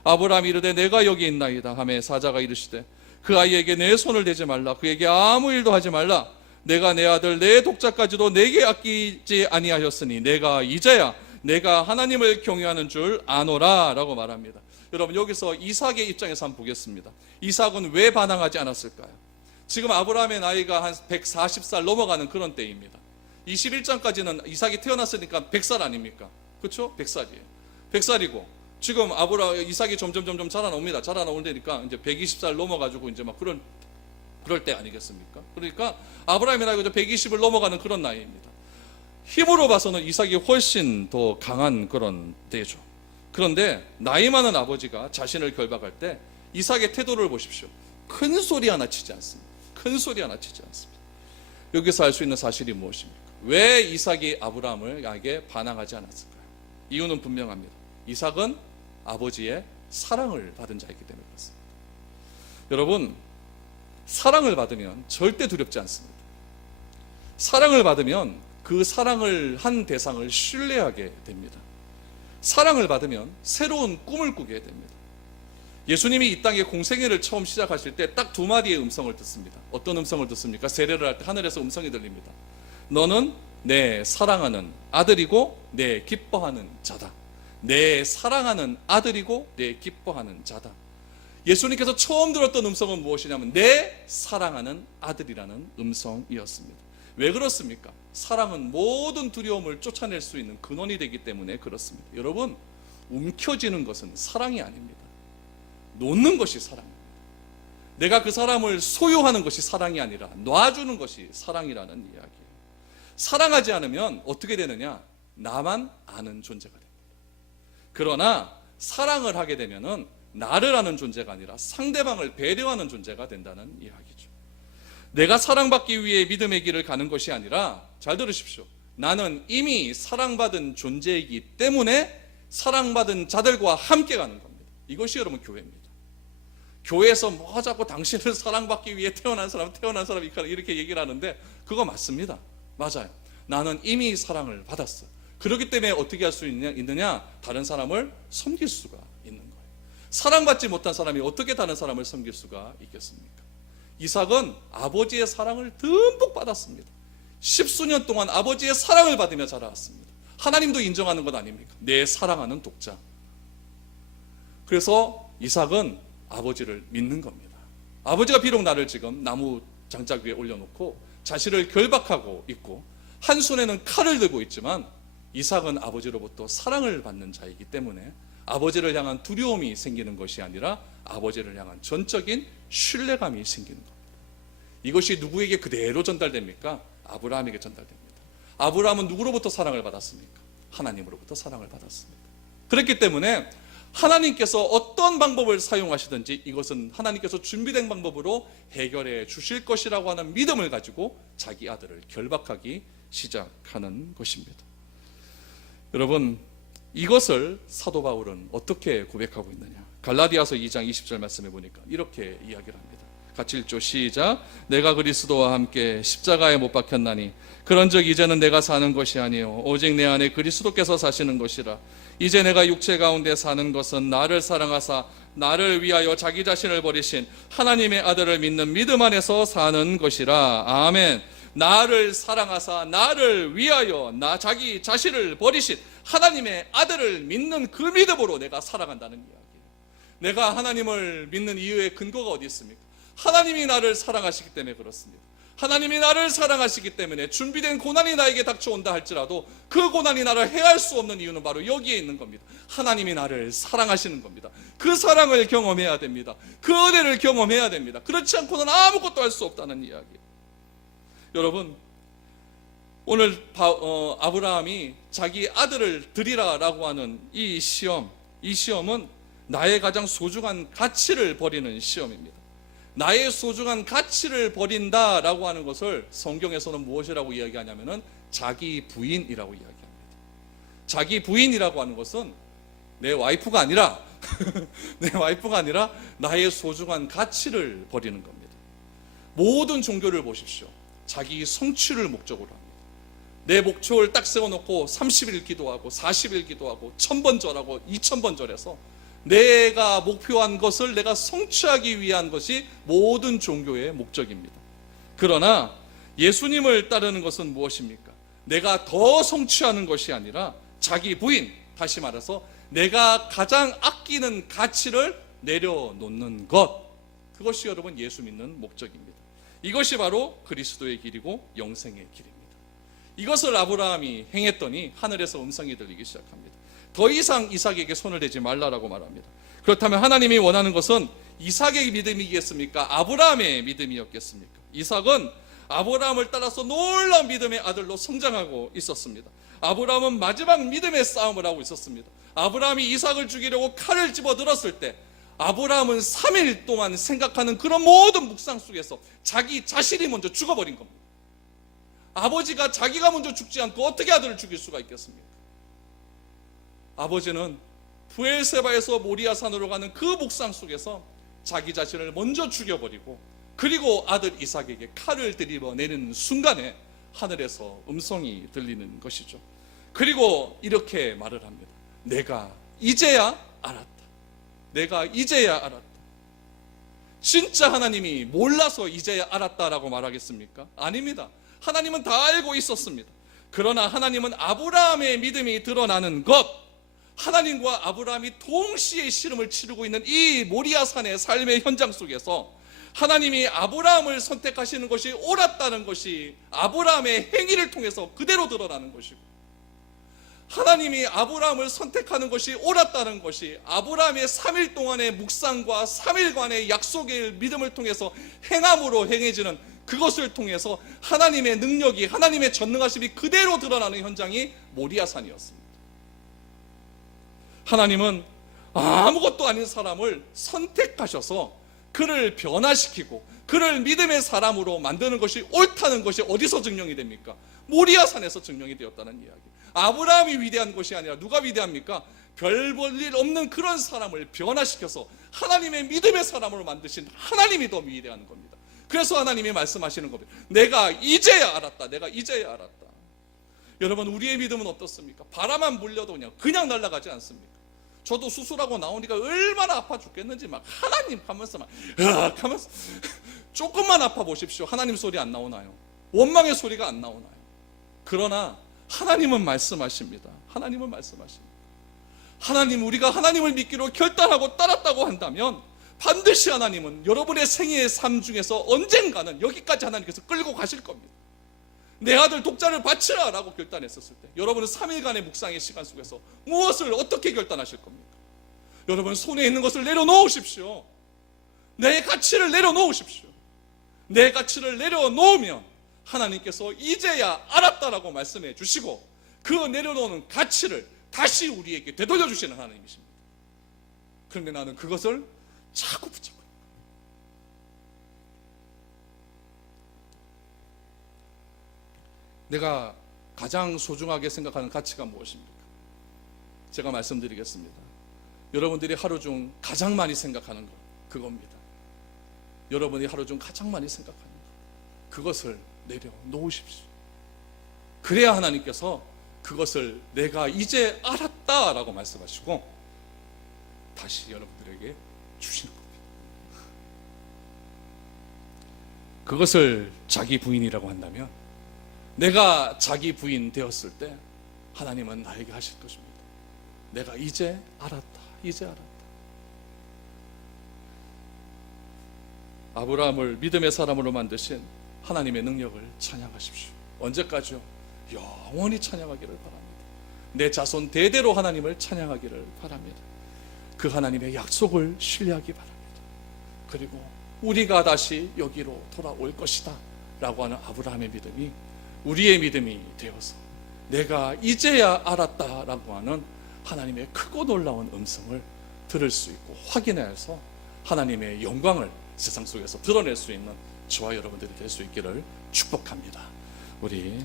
아브라함이 이르되 내가 여기 있나이다 하매 사자가 이르시되 그 아이에게 내 손을 대지 말라. 그에게 아무 일도 하지 말라. 내가 내 아들 내 독자까지도 내게 아끼지 아니하였으니 내가 이제야 내가 하나님을 경외하는 줄 아노라 라고 말합니다. 여러분, 여기서 이삭의 입장에서 한번 보겠습니다. 이삭은 왜 반항하지 않았을까요? 지금 아브라함의 나이가 한 140살 넘어가는 그런 때입니다. 21장까지는 이삭이 태어났으니까 100살 아닙니까? 그렇죠? 100살이에요. 100살이고 지금 이삭이 점점 자라나옵니다. 자라나오니까 이제 120살 넘어가지고 이제 막 그럴 때 아니겠습니까? 그러니까 아브라함의 나이가 120을 넘어가는 그런 나이입니다. 힘으로 봐서는 이삭이 훨씬 더 강한 그런 때죠. 그런데 나이 많은 아버지가 자신을 결박할 때 이삭의 태도를 보십시오. 큰 소리 하나 치지 않습니다. 큰 소리 하나 치지 않습니다. 여기서 알 수 있는 사실이 무엇입니까? 왜 이삭이 아브라함에게 반항하지 않았을까요? 이유는 분명합니다. 이삭은 아버지의 사랑을 받은 자이기 때문에 그렇습니다. 여러분, 사랑을 받으면 절대 두렵지 않습니다. 사랑을 받으면 그 사랑을 한 대상을 신뢰하게 됩니다. 사랑을 받으면 새로운 꿈을 꾸게 됩니다. 예수님이 이 땅에 공생애를 처음 시작하실 때 딱 두 마디의 음성을 듣습니다. 어떤 음성을 듣습니까? 세례를 할 때 하늘에서 음성이 들립니다. 너는 내 사랑하는 아들이고 내 기뻐하는 자다. 내 사랑하는 아들이고 내 기뻐하는 자다. 예수님께서 처음 들었던 음성은 무엇이냐면 내 사랑하는 아들이라는 음성이었습니다. 왜 그렇습니까? 사랑은 모든 두려움을 쫓아낼 수 있는 근원이 되기 때문에 그렇습니다. 여러분, 움켜쥐는 것은 사랑이 아닙니다. 놓는 것이 사랑입니다. 내가 그 사람을 소유하는 것이 사랑이 아니라 놔주는 것이 사랑이라는 이야기예요. 사랑하지 않으면 어떻게 되느냐? 나만 아는 존재가 됩니다. 그러나 사랑을 하게 되면은 나를 아는 존재가 아니라 상대방을 배려하는 존재가 된다는 이야기죠. 내가 사랑받기 위해 믿음의 길을 가는 것이 아니라, 잘 들으십시오, 나는 이미 사랑받은 존재이기 때문에 사랑받은 자들과 함께 가는 겁니다. 이것이 여러분 교회입니다. 교회에서 뭐 자꾸 당신을 사랑받기 위해 태어난 사람 이렇게 얘기를 하는데 그거 맞습니다. 맞아요. 나는 이미 사랑을 받았어. 그렇기 때문에 어떻게 할 수 있느냐? 다른 사람을 섬길 수가 있는 거예요. 사랑받지 못한 사람이 어떻게 다른 사람을 섬길 수가 있겠습니까? 이삭은 아버지의 사랑을 듬뿍 받았습니다. 십수년 동안 아버지의 사랑을 받으며 자라왔습니다. 하나님도 인정하는 것 아닙니까? 내 사랑하는 독자. 그래서 이삭은 아버지를 믿는 겁니다. 아버지가 비록 나를 지금 나무 장작 위에 올려놓고 자신을 결박하고 있고 한 손에는 칼을 들고 있지만, 이삭은 아버지로부터 사랑을 받는 자이기 때문에 아버지를 향한 두려움이 생기는 것이 아니라 아버지를 향한 전적인 신뢰감이 생기는 겁니다. 이것이 누구에게 그대로 전달됩니까? 아브라함에게 전달됩니다. 아브라함은 누구로부터 사랑을 받았습니까? 하나님으로부터 사랑을 받았습니다. 그렇기 때문에 하나님께서 어떤 방법을 사용하시든지 이것은 하나님께서 준비된 방법으로 해결해 주실 것이라고 하는 믿음을 가지고 자기 아들을 결박하기 시작하는 것입니다. 여러분, 이것을 사도 바울은 어떻게 고백하고 있느냐? 갈라디아서 2장 20절 말씀해 보니까 이렇게 이야기를 합니다. 같이 읽죠. 시작. 내가 그리스도와 함께 십자가에 못 박혔나니 그런즉 이제는 내가 사는 것이 아니요 오직 내 안에 그리스도께서 사시는 것이라. 이제 내가 육체 가운데 사는 것은 나를 사랑하사 나를 위하여 자기 자신을 버리신 하나님의 아들을 믿는 믿음 안에서 사는 것이라. 아멘. 나를 사랑하사 나를 위하여 자기 자신을 버리신 하나님의 아들을 믿는 그 믿음으로 내가 살아간다는 이야기예요. 내가 하나님을 믿는 이유의 근거가 어디 있습니까? 하나님이 나를 사랑하시기 때문에 그렇습니다. 하나님이 나를 사랑하시기 때문에 준비된 고난이 나에게 닥쳐온다 할지라도 그 고난이 나를 해할 수 없는 이유는 바로 여기에 있는 겁니다. 하나님이 나를 사랑하시는 겁니다. 그 사랑을 경험해야 됩니다. 그 은혜를 경험해야 됩니다. 그렇지 않고는 아무것도 할 수 없다는 이야기예요. 여러분, 오늘 아브라함이 자기 아들을 드리라라고 하는 이 시험은 나의 가장 소중한 가치를 버리는 시험입니다. 나의 소중한 가치를 버린다라고 하는 것을 성경에서는 무엇이라고 이야기하냐면은 자기 부인이라고 이야기합니다. 자기 부인이라고 하는 것은 내 와이프가 아니라 내 와이프가 아니라 나의 소중한 가치를 버리는 겁니다. 모든 종교를 보십시오. 자기 성취를 목적으로 합니다. 내 목표를 딱 세워놓고 30일 기도하고 40일 기도하고 1000번 절하고 2000번 절해서 내가 목표한 것을 내가 성취하기 위한 것이 모든 종교의 목적입니다. 그러나 예수님을 따르는 것은 무엇입니까? 내가 더 성취하는 것이 아니라 자기 부인, 다시 말해서 내가 가장 아끼는 가치를 내려놓는 것, 그것이 여러분 예수 믿는 목적입니다. 이것이 바로 그리스도의 길이고 영생의 길입니다. 이것을 아브라함이 행했더니 하늘에서 음성이 들리기 시작합니다. 더 이상 이삭에게 손을 대지 말라라고 말합니다. 그렇다면 하나님이 원하는 것은 이삭의 믿음이겠습니까? 아브라함의 믿음이었겠습니까? 이삭은 아브라함을 따라서 놀라운 믿음의 아들로 성장하고 있었습니다. 아브라함은 마지막 믿음의 싸움을 하고 있었습니다. 아브라함이 이삭을 죽이려고 칼을 집어들었을 때 아브라함은 3일 동안 생각하는 그런 모든 묵상 속에서 자기 자신이 먼저 죽어버린 겁니다. 아버지가 자기가 먼저 죽지 않고 어떻게 아들을 죽일 수가 있겠습니까? 아버지는 부엘세바에서 모리아산으로 가는 그 묵상 속에서 자기 자신을 먼저 죽여버리고, 그리고 아들 이삭에게 칼을 들이내는 순간에 하늘에서 음성이 들리는 것이죠. 그리고 이렇게 말을 합니다. 내가 이제야 알았다. 내가 이제야 알았다. 진짜 하나님이 몰라서 이제야 알았다라고 말하겠습니까? 아닙니다. 하나님은 다 알고 있었습니다. 그러나 하나님은 아브라함의 믿음이 드러나는 것, 하나님과 아브라함이 동시에 씨름을 치르고 있는 이 모리아산의 삶의 현장 속에서 하나님이 아브라함을 선택하시는 것이 옳았다는 것이 아브라함의 행위를 통해서 그대로 드러나는 것이고, 하나님이 아브라함을 선택하는 것이 옳았다는 것이 아브라함의 3일 동안의 묵상과 3일간의 약속의 믿음을 통해서 행함으로 행해지는 그것을 통해서 하나님의 능력이, 하나님의 전능하심이 그대로 드러나는 현장이 모리아산이었습니다. 하나님은 아무것도 아닌 사람을 선택하셔서 그를 변화시키고 그를 믿음의 사람으로 만드는 것이 옳다는 것이 어디서 증명이 됩니까? 모리아산에서 증명이 되었다는 이야기. 아브라함이 위대한 것이 아니라 누가 위대합니까? 별 볼 일 없는 그런 사람을 변화시켜서 하나님의 믿음의 사람으로 만드신 하나님이 더 위대한 겁니다. 그래서 하나님이 말씀하시는 겁니다. 내가 이제야 알았다. 내가 이제야 알았다. 여러분, 우리의 믿음은 어떻습니까? 바람만 불려도 그냥 날아가지 않습니까? 저도 수술하고 나오니까 얼마나 아파 죽겠는지 막 하나님 하면서 막 으악 하면서 조금만 아파 보십시오. 하나님 소리 안 나오나요? 원망의 소리가 안 나오나요? 그러나 하나님은 말씀하십니다. 하나님은 말씀하십니다. 하나님, 우리가 하나님을 믿기로 결단하고 따랐다고 한다면 반드시 하나님은 여러분의 생애의 삶 중에서 언젠가는 여기까지 하나님께서 끌고 가실 겁니다. 내 아들 독자를 바치라 라고 결단했었을 때 여러분은 3일간의 묵상의 시간 속에서 무엇을 어떻게 결단하실 겁니까? 여러분, 손에 있는 것을 내려놓으십시오. 내 가치를 내려놓으십시오. 내 가치를 내려놓으면 하나님께서 이제야 알았다라고 말씀해 주시고 그 내려놓는 가치를 다시 우리에게 되돌려 주시는 하나님이십니다. 그런데 나는 그것을 자꾸 붙잡고 있는 거예요. 내가 가장 소중하게 생각하는 가치가 무엇입니까? 제가 말씀드리겠습니다. 여러분들이 하루 중 가장 많이 생각하는 것, 그겁니다. 여러분이 하루 중 가장 많이 생각하는 것, 그것을 내려놓으십시오. 그래야 하나님께서 그것을 내가 이제 알았다라고 말씀하시고 다시 여러분들에게 주시는 겁니다. 그것을 자기 부인이라고 한다면 내가 자기 부인 되었을 때 하나님은 나에게 하실 것입니다. 내가 이제 알았다. 이제 알았다. 아브라함을 믿음의 사람으로 만드신 하나님의 능력을 찬양하십시오. 언제까지요? 영원히 찬양하기를 바랍니다. 내 자손 대대로 하나님을 찬양하기를 바랍니다. 그 하나님의 약속을 신뢰하기 바랍니다. 그리고 우리가 다시 여기로 돌아올 것이다 라고 하는 아브라함의 믿음이 우리의 믿음이 되어서 내가 이제야 알았다 라고 하는 하나님의 크고 놀라운 음성을 들을 수 있고 확인해서 하나님의 영광을 세상 속에서 드러낼 수 있는 저와 여러분들이 될 수 있기를 축복합니다. 우리